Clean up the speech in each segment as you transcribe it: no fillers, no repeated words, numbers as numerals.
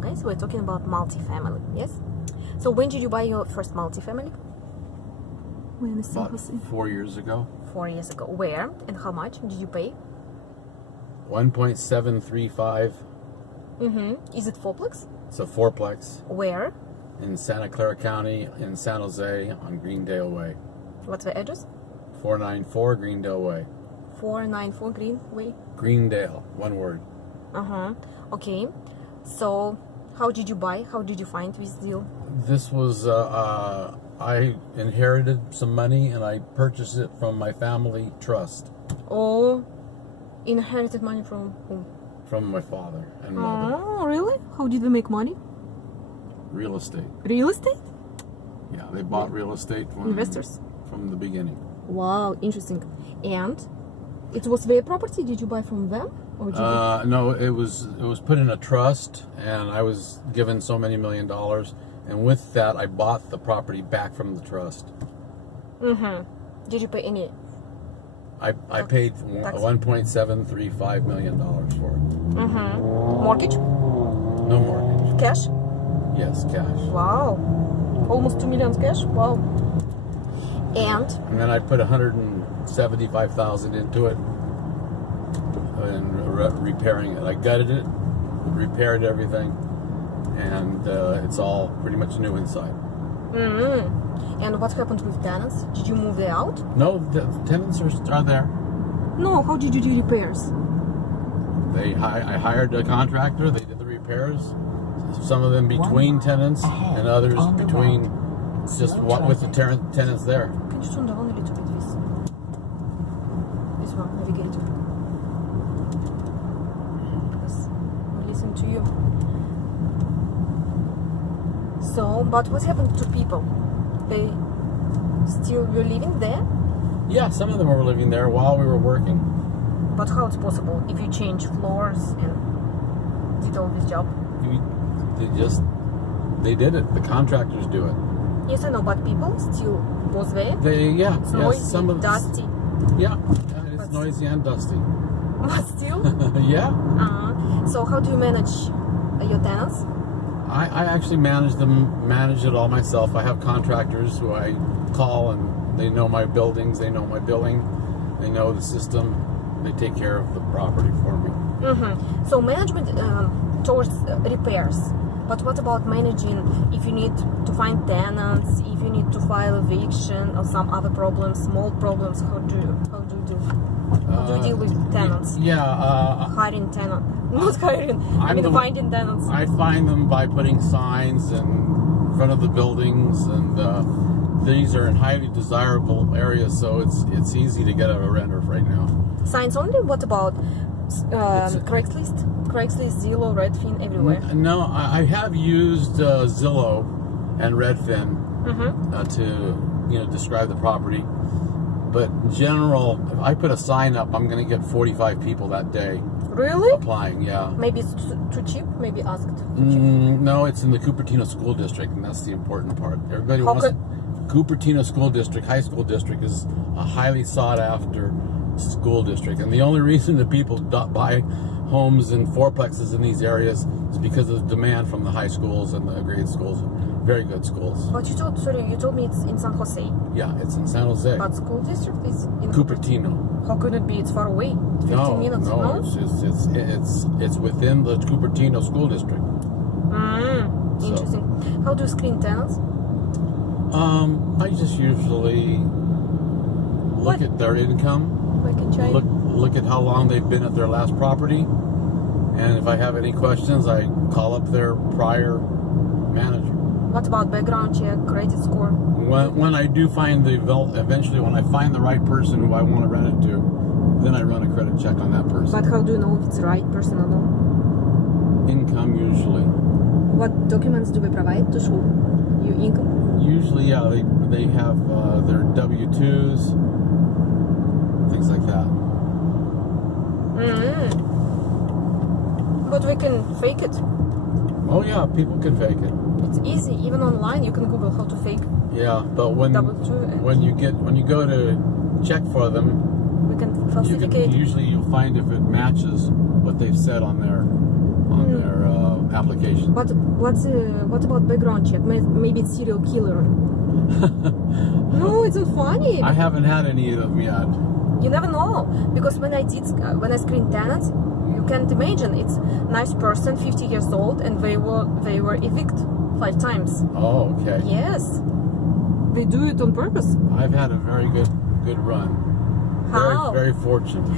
guys, we're talking about multifamily, yes? So when did you buy your first multifamily? About 4 years ago. 4 years ago. Where and how much did you pay? 1.735. Is it fourplex? It's a fourplex. Where? In Santa Clara County, in San Jose, on Greendale Way. What's the address? 494 Greendale Way. 494 Green Way? Greendale, one word. Okay. So, how did you buy? How did you find this deal? This was, I inherited some money and I purchased it from my family trust. Oh, inherited money from whom? From my father and mother. Oh, really? How did they make money? Real estate. Real estate? Yeah, they bought real estate from Investors? From the beginning. Wow, interesting. And it was their property? Did you buy from them? Or did you... No, it was put in a trust, and I was given so many $1 million, and with that, I bought the property back from the trust. Did you pay any? I paid $1.735 million for it. Mortgage? No mortgage. Cash? Yes, cash. Wow. Almost 2 million cash? Wow. And then I put $175,000 into it and repairing it. I gutted it, repaired everything, and it's all pretty much new inside. And what happened with tenants? Did you move them out? No, the tenants are there. No, how did you do repairs? I hired a contractor, they did the repairs. Some of them between tenants and others between just with the tenants there. Can you turn down a little bit this one, navigator? Yes, we listen to you. So, but what happened to people? They still were living there? Yeah, some of them were living there while we were working. But how it's possible if you change floors and did all this job? They did it. The contractors do it. Yes, I know, but people still was there? It's noisy, dusty. Yeah, it's noisy and dusty. But still? Yeah. So how do you manage your tenants? I actually manage it all myself. I have contractors who I call, and they know my buildings, they know my billing, they know the system, they take care of the property for me. So management towards repairs. But what about managing if you need to find tenants, if you need to file eviction or some other problems, small problems? How do you deal with tenants? Hiring tenants, not hiring. Finding tenants. I find them by putting signs in front of the buildings, and these are in highly desirable areas, so it's easy to get a renter right now. Signs only. What about Craigslist? Craigslist, Zillow, Redfin, everywhere. No, I have used Zillow and Redfin to describe the property. But in general, if I put a sign up, I'm going to get 45 people that day. Really? Applying, yeah. Maybe it's too cheap. Maybe asked too cheap. No, it's in the Cupertino School District, and that's the important part. Everybody wants Cupertino School District, high school district, is a highly sought after school district, and the only reason that people buy homes and fourplexes in these areas is because of the demand from the high schools and the grade schools, very good schools. But you told me it's in San Jose. Yeah, it's in San Jose. But school district is in Cupertino. How could it be? It's far away. 15 minutes. No, it's within the Cupertino School District. Interesting. How do you screen tenants? I just usually look at their income. Look at how long they've been at their last property, and if I have any questions, I call up their prior manager. What about background check, credit score? When I do find eventually when I find the right person who I want to rent it to, then I run a credit check on that person. But how do you know if it's the right person or not? Income, usually. What documents do we provide to show your income? Usually, yeah, they have their W-2s, things like that. But we can fake it. Oh yeah, people can fake it. It's easy, even online. You can Google how to fake. Yeah, but when you go to check for them, we can falsificate. Usually you'll find if it matches what they've said on their on their application. But what about background check? Maybe it's serial killer. No, it's not funny. I haven't had any of them yet. You never know, because when I screened tenants, you can't imagine. It's nice person, 50 years old, and they were evicted 5 times. Oh, okay. Yes, they do it on purpose. I've had a very good run. How? Very fortunate.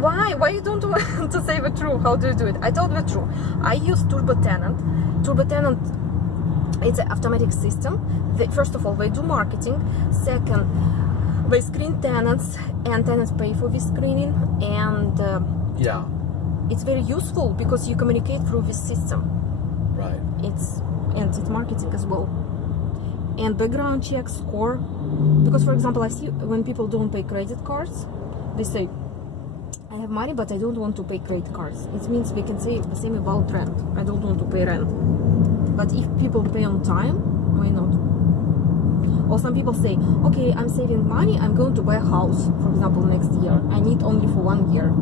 Why? Why you don't want to say the truth? How do you do it? I told the truth. I use Turbo Tenant. Turbo Tenant, it's an automatic system. First of all, they do marketing. Second, they screen tenants, and tenants pay for this screening. And Yeah. it's very useful because you communicate through this system. Right. It's marketing as well. And background check, score. Because, for example, I see when people don't pay credit cards, they say, I have money, but I don't want to pay credit cards. It means we can say the same about rent. I don't want to pay rent. But if people pay on time, why not? Or some people say, okay, I'm saving money, I'm going to buy a house, for example, next year. I need only for 1 year.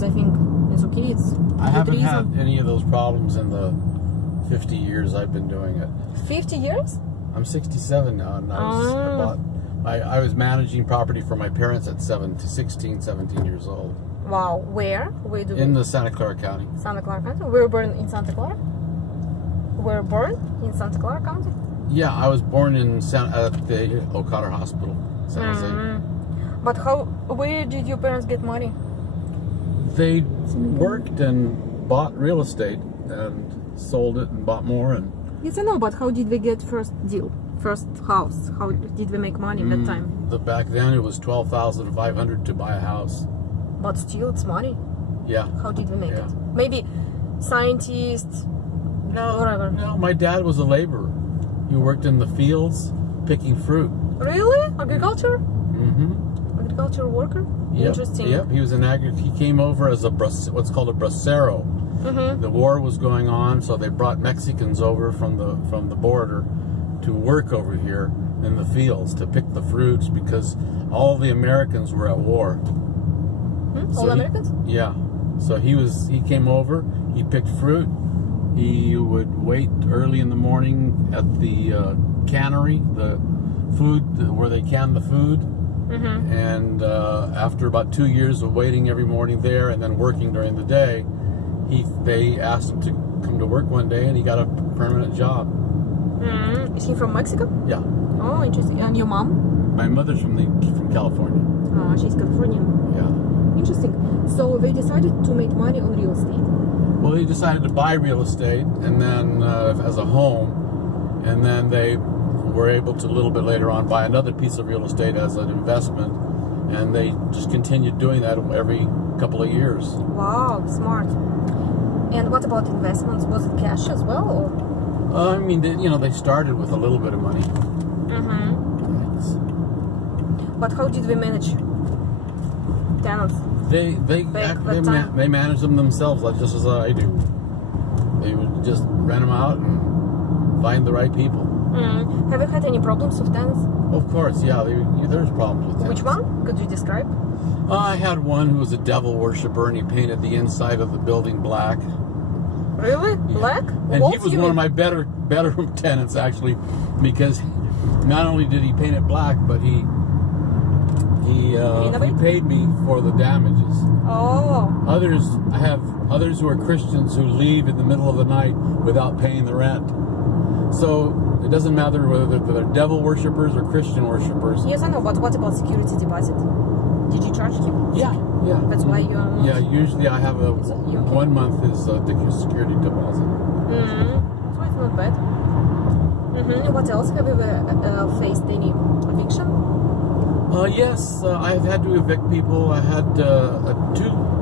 I think, it's okay. I haven't had any of those problems in the 50 years I've been doing it. 50 years? I'm 67 now, and I was managing property for my parents at 17 years old. Wow. Where do in the Santa Clara County. Santa Clara County? We were born in Santa Clara? Were born in Santa Clara County? Yeah, I was born at the O'Connor Hospital, San Jose. But where did your parents get money? They worked and bought real estate and sold it and bought more. And Yes, I know, but how did they get first house? How did they make money at that time? Back then it was $12,500 to buy a house. But still, it's money. Yeah. How did they make it? Maybe scientists, whatever. No, my dad was a laborer. He worked in the fields picking fruit. Really? Agriculture? Mm-hmm. Agriculture worker? Yep. Interesting. Yep, he was he came over as what's called a bracero. Mm-hmm. The war was going on, so they brought Mexicans over from the border to work over here in the fields to pick the fruits because all the Americans were at war. All Americans? Yeah. So he came over, he picked fruit. He would wait early in the morning at the cannery, the food where they can the food. Mm-hmm. And after about 2 years of waiting every morning there and then working during the day, they asked him to come to work one day, and he got a permanent job. Is he from Mexico? Yeah. Oh, interesting. And your mom? My mother's from California. Oh, she's Californian. Yeah. Interesting. So they decided to make money on real estate. Well, they decided to buy real estate, and then as a home, and then they were able to a little bit later on buy another piece of real estate as an investment, and they just continued doing that every couple of years. Wow, smart. And what about investments? Was it cash as well? Or? I mean, they started with a little bit of money. Mm-hmm. But how did we manage tenants? They manage them themselves, like just as I do. They would just rent them out and find the right people. Have you had any problems with tenants? Of course, yeah. There's problems with tenants. Which one? Could you describe? I had one who was a devil worshiper, and he painted the inside of the building black. Really? Black? And he was one of my better tenants, actually, because not only did he paint it black, but he paid me for the damages. Oh. I have others who are Christians who leave in the middle of the night without paying the rent. So it doesn't matter whether they're devil worshippers or Christian worshippers. Yes, I know, but what about security deposit? Did you charge him? Yeah. That's why you are... Yeah, usually I have 1 month is the security deposit. So it's not bad. What else? Have you faced any eviction? Yes, I've had to evict people. I had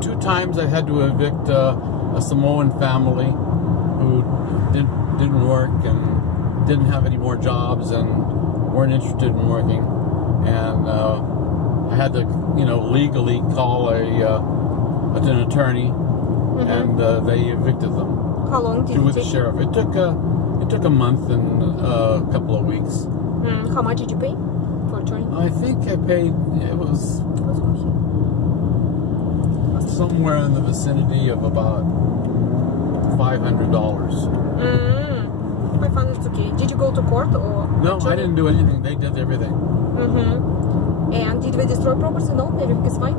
two times I had to evict a Samoan family who didn't work and didn't have any more jobs and weren't interested in working, and I had to legally call an attorney, and they evicted them. How long did it take? With the sheriff. It took a month and a couple of weeks. How much did you pay for attorney? I think I paid, it was somewhere in the vicinity of about $500. 500 is okay. Did you go to court or? No, actually? I didn't do anything. They did everything. And did they destroy property? No, everything is fine.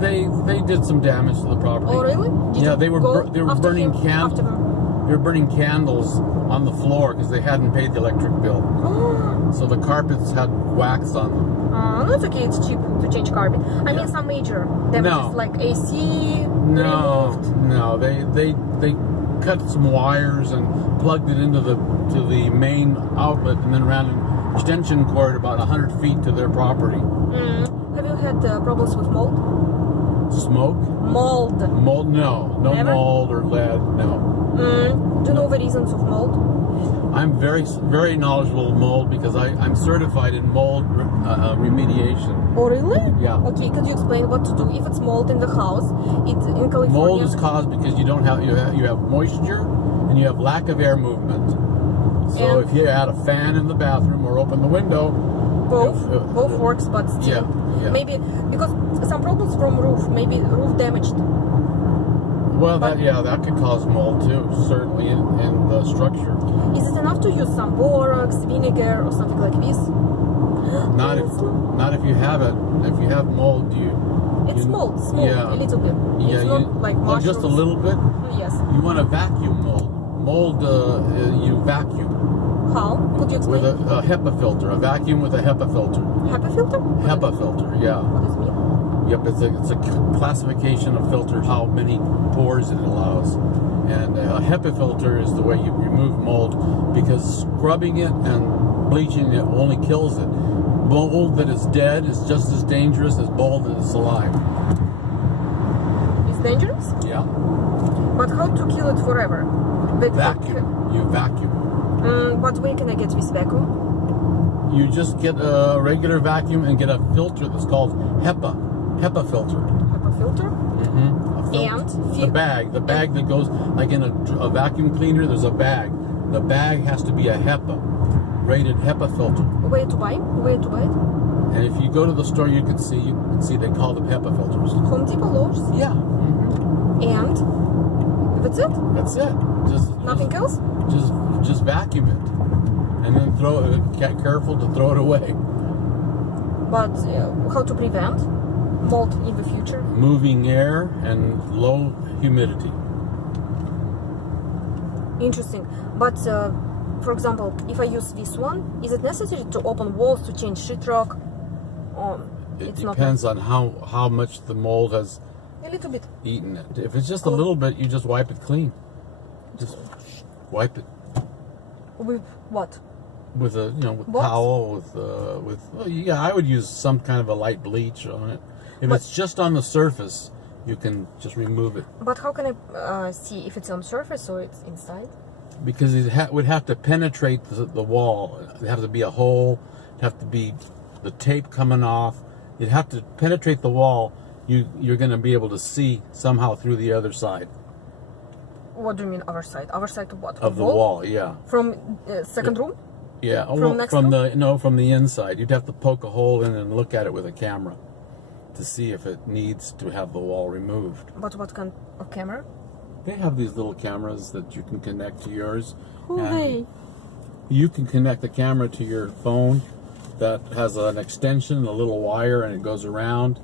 They did some damage to the property. Oh really? Did they you were go after burning him, candles. after him? They were burning candles on the floor because they hadn't paid the electric bill. So the carpets had wax on them. No, it's okay. It's cheap to change carpet. I mean, some major damages like AC removed. No. They cut some wires and plugged it into the main outlet, and then ran an extension cord about 100 feet to their property. Have you had problems with mold? Smoke? Mold. Mold? No. No. Never? Mold or lead? No. Do you know the reasons of mold? I'm very knowledgeable of mold because I'm certified in mold remediation. Oh really? Yeah. Okay, could you explain what to do if it's mold in the house? It's in California. Mold is caused because you have moisture and you have lack of air movement. So if you add a fan in the bathroom or open the window, both works, but still, maybe because some problems from roof, maybe roof damaged. Well, that could cause mold too, certainly in the structure. Is it enough to use some borax, vinegar, or something like this? Not if you have it. If you have mold, it's mold, small, a little bit. It's not like mushrooms. Just a little bit. Yes. You want to vacuum mold. Mold, you vacuum. How? Could you explain? With a HEPA filter, a vacuum with a HEPA filter. HEPA filter? HEPA filter, yeah. What does it mean? Yep, it's a classification of filter, how many pores it allows. And a HEPA filter is the way you remove mold, because scrubbing it and bleaching it only kills it. Mold that is dead is just as dangerous as mold that is alive. It's dangerous? Yeah. But how to kill it forever? Vacuum. You vacuum. But where can I get this vacuum? You just get a regular vacuum and get a filter that's called HEPA filter. HEPA filter? And the bag that goes, like in a vacuum cleaner, there's a bag. The bag has to be a HEPA, rated HEPA filter. Where to buy it? And if you go to the store, you can see they call them HEPA filters. Home Depot, Lowe's? Yeah. And that's it? That's it. Nothing else? Just vacuum it, and then get careful to throw it away. But how to prevent mold in the future? Moving air and low humidity. Interesting. But for example, if I use this one, is it necessary to open walls to change sheetrock? It depends on how much the mold has a little bit eaten it. If it's just a little bit, you just wipe it clean. Just wipe it. With what? With a towel, I would use some kind of a light bleach on it. If it's just on the surface, you can just remove it. But how can I see if it's on surface or it's inside? Because it would have to penetrate the wall. It'd have to be a hole. It'd have to be the tape coming off. You'd have to penetrate the wall. You're going to be able to see somehow through the other side. What do you mean other side? Other side of what? Of the wall, yeah. From second room? Yeah. From the inside. You'd have to poke a hole in and look at it with a camera to see if it needs to have the wall removed. But what kind of camera? They have these little cameras that you can connect to yours. Who are they? You can connect the camera to your phone that has an extension, a little wire, and it goes around,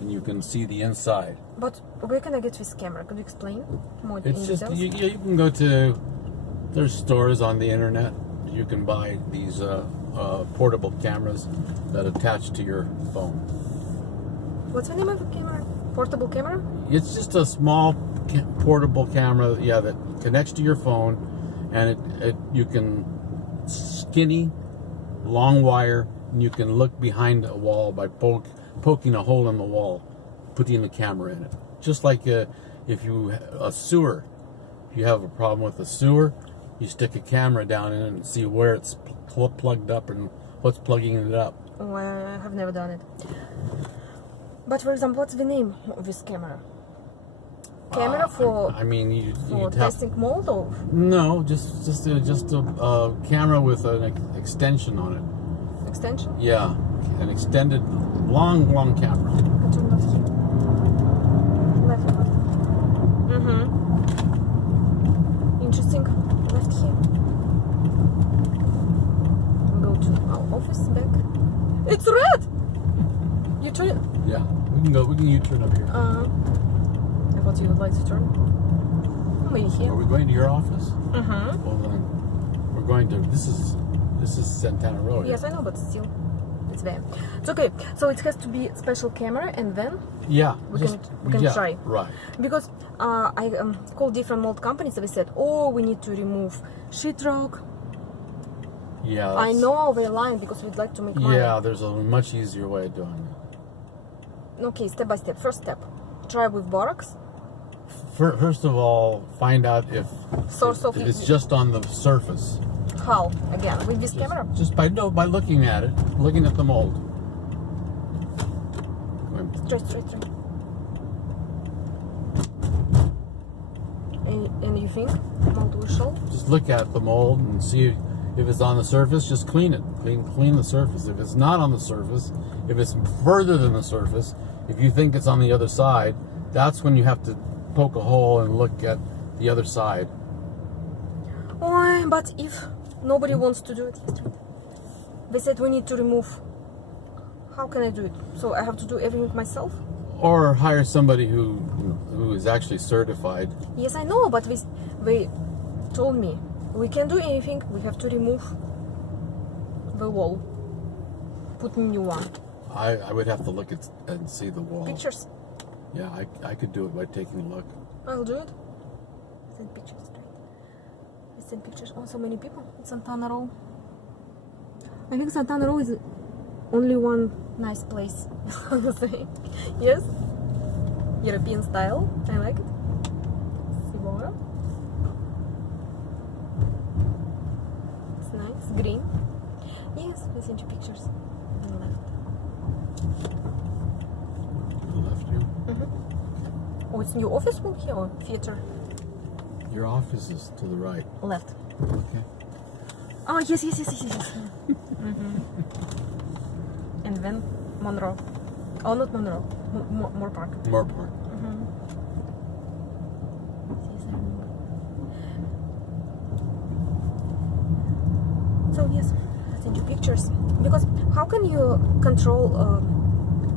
and you can see the inside. But where can I get this camera? Could you explain more It's just, details? you can go to, there's stores on the internet. You can buy these portable cameras that attach to your phone. What's the name of the camera? Portable camera? It's just a small portable camera, that connects to your phone, and you can skinny, long wire, and you can look behind a wall by poking a hole in the wall, putting the camera in it. Just like if you a sewer, if you have a problem with the sewer, you stick a camera down in it and see where it's plugged up and what's plugging it up. Oh, I have never done it. But for example, what's the name of this camera? Camera for testing mold or? No, just a camera with an extension on it. Extension? Yeah, an extended long camera. interesting. Left here. Go to our office back. It's red! You turn. Yeah, we can go. We can U-turn up here. I thought you would like to turn. Maybe here. Are we going to your office? Mm-hmm. Well then, we're going to. This is Santana Road. Yes, I know, but still, it's there. It's okay. So it has to be special camera, and then Yeah. we can try. Right. Because I called different mold companies, and they said, "Oh, we need to remove sheetrock." Yeah. I know we're lying because we'd like to make money. Yeah, there's a much easier way of doing it. Okay, step by step. First step, try with borax. First of all, find out if it's just on the surface. How? Again, with this camera? Just by looking at it, looking at the mold. Straight. And you think mold will show? Just look at the mold and see if it's on the surface. Just clean it. Clean the surface. If it's not on the surface, if it's further than the surface, if you think it's on the other side, that's when you have to poke a hole and look at the other side. Oh, but if nobody wants to do it, they said we need to remove. How can I do it? So I have to do everything myself? Or hire somebody who is actually certified. Yes, I know, but they told me we can't do anything. We have to remove the wall, put new one. I would have to look at and see the wall. Pictures. Yeah, I could do it by taking a look. I'll do it. Send pictures straight. I send pictures. Oh, so many people. It's Santana Row. I think Santana Row is only one nice place. Yes? European style. I like it. Sibora. It's nice. Green. Yes, I sent you pictures. On the left. To the left here. Oh, it's new office room here or theater? Your office is to the right. Left. Okay. Oh, yes. And then Monroe. Oh, not Monroe. Moore Park. Moore Park. So yes, I send you pictures. Because how can you control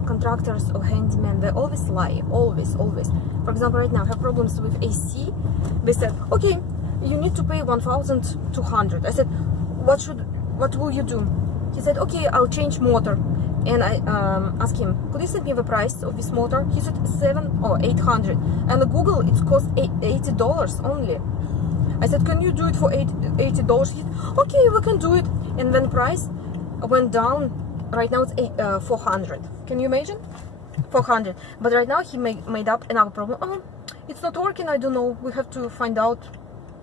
contractors or handymen? They always lie. Always. For example, right now I have problems with AC. They said, okay, you need to pay 1,200. I said, what will you do? He said, okay, I'll change motor. And I asked him, could you send me the price of this motor? He said 700 or 800. And on Google, it cost $80 only. I said, can you do it for $80? He said, okay, we can do it. And then price went down. Right now it's 400. Can you imagine? 400. But right now he made up another problem. Oh, it's not working. I don't know. We have to find out.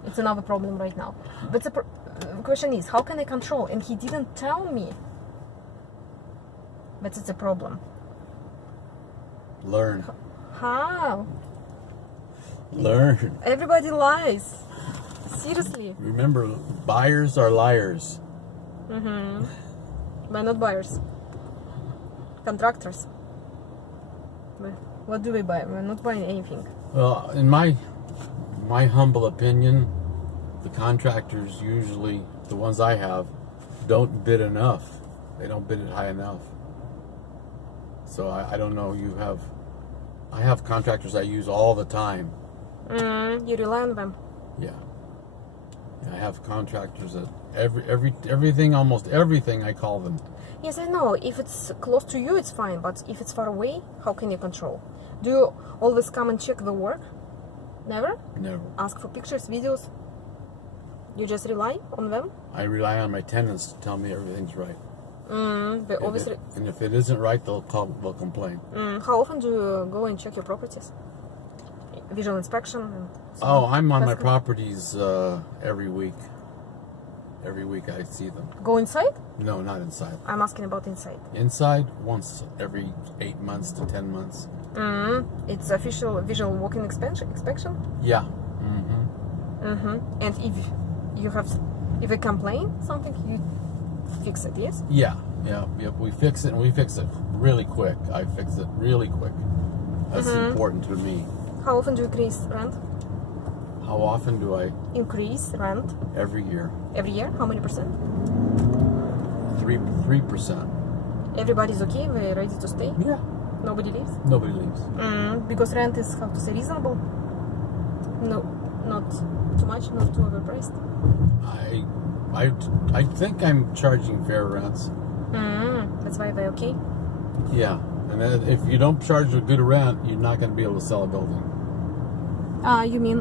It's another problem right now. But the question is, how can I control? And he didn't tell me. But it's a problem. Learn. How? Learn. Everybody lies. Seriously. Remember, buyers are liars. But not buyers. Contractors. What do we buy? We're not buying anything. Well, in my humble opinion, the contractors usually, the ones I have, don't bid enough. They don't bid it high enough. So I don't know. I have contractors I use all the time. You rely on them. Yeah. I have contractors that everything, almost everything, I call them. Yes, I know. If it's close to you, it's fine. But if it's far away, how can you control? Do you always come and check the work? Never? Never. Ask for pictures, videos? You just rely on them? I rely on my tenants to tell me everything's right. They obviously. And if it isn't right, they'll complain. How often do you go and check your properties? Visual inspection? And oh, I'm on my properties every week. Every week I see them. Go inside? No, not inside. I'm asking about inside. Inside, once every 8 months to 10 months. It's official visual walk-in inspection? Yeah. And if you complain something, you fix it, yes? Yeah. We fix it, and we fix it really quick. I fix it really quick. That's important to me. How often do you increase rent? How often do I? Increase rent Every year. every year? How many percent? 3%. Everybody's okay? We're ready to stay? Yeah. Nobody leaves? Nobody leaves. Because rent is, how to say, reasonable? No, not too much, not too overpriced. I think I'm charging fair rents. That's why we're okay. Yeah. And then if you don't charge a good rent, you're not going to be able to sell a building. You mean,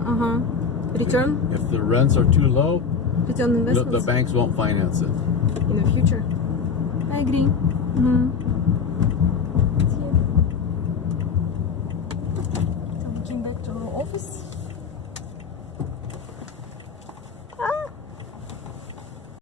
return? If the rents are too low, Return the investments? banks won't finance it. In the future. I agree.